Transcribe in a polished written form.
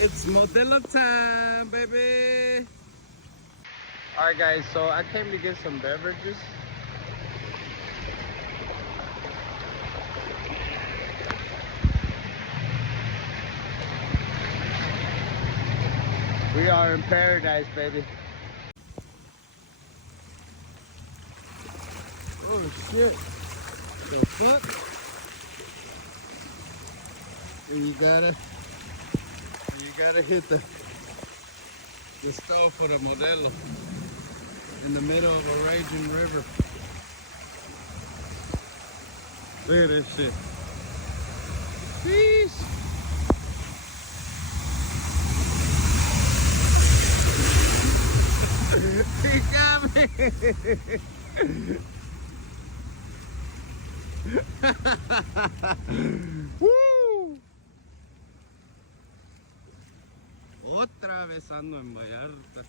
It's Modelo time, baby. Alright guys, so I came to get some beverages. We are in paradise, baby. Oh shit. The fuck? And you gotta hit the stove for the Modelo in the middle of a raging river. Look at this shit. Peace. He got me. Woo. Otra vez ando en Vallarta.